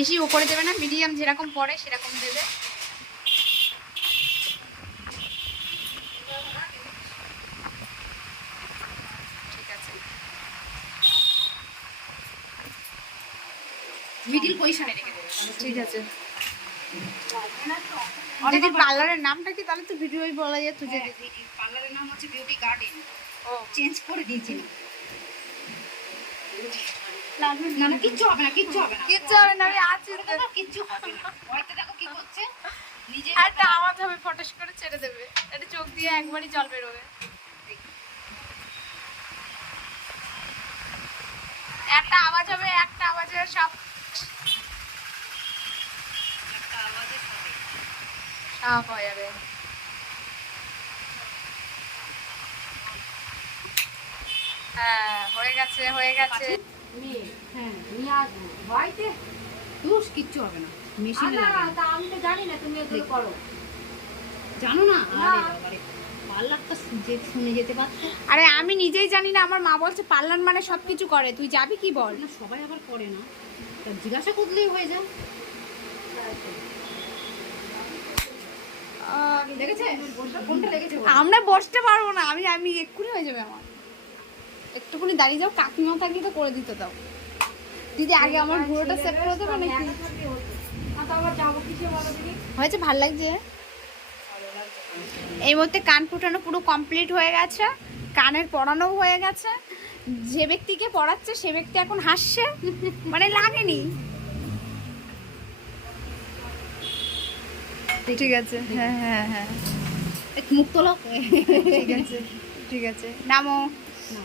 বেশি উপরে দেবে না, মিডিয়াম যেরকম পড়ে সেরকম দেবে। ঠিক আছে, মিডিল পজিশনে রেখে দেবে। ঠিক আছে। দিদি পার্লারের নামটা কি তাহলে তো ভিডিওই বলা যায় তুই? হ্যাঁ, দিদি পার্লারের নাম হচ্ছে বিউটি গার্ডেন। ও চেঞ্জ করে দিয়েছি। না না, কিচ্ছু হবে না, কিচ্ছু হবে না, কিচ্ছু হবে না, আমি আছি তো। দাদা কিচ্ছু হবে না। হয়তো দেখো কি করছে, নিজে একটা আওয়াজ হবে, ফটাস করে ছেড়ে দেবে, এটা চোখ দিয়ে একবারই জল বেরোবে। একটা আওয়াজ হবে, একটা আওয়াজে সব একটা আওয়াজে হবে। সব হয়ে যাবে। হ্যাঁ, হয়ে গেছে, হয়ে গেছে। হ্যাঁ, নিয়ে আসবো বাড়িতে। তুস কিচ্ছু হবে না, মেশিনে লাগানো। তা আমি তো জানি না তুমি এগুলো করো। জানো না? আরে বাবারে, পার্লারটা যে শুনে যেতে পারতো আরে আমি নিজেই জানি না, আমার মা বলছে পার্লার মানে সবকিছু করে, তুই যাবি কি বল? না, সবাই আবার করে না, তা জিজ্ঞাসা করলেই হয়ে যায়। লেগেছে কোনটা লেগেছে? আমরা বসতে পারবো না, আমি আমি এক্ষুনি হয়ে যাবে আমার। একটুখানি দাঁড়িয়ে যাও, কাকিমা থাকলে তো করে দিতে দাও। দিদি আগে আমার ভুঁড়োটা সেট করে দেবে নাকি? আবার যাবো কিসে বলো দিদি? হয়েছে, ভাল লাগছে। এই মুহূর্তে কান ফুটানো পুরো কমপ্লিট হয়ে গেছে, কানের পরানোও হয়ে গেছে। যে ব্যক্তিকে পড়াচ্ছে সে ব্যক্তি এখন হাসছে, মানে লাগেনি। ঠিক আছে, হ্যাঁ হ্যাঁ হ্যাঁ, মুখ তোলো। ঠিক আছে, ঠিক আছে, নামো। না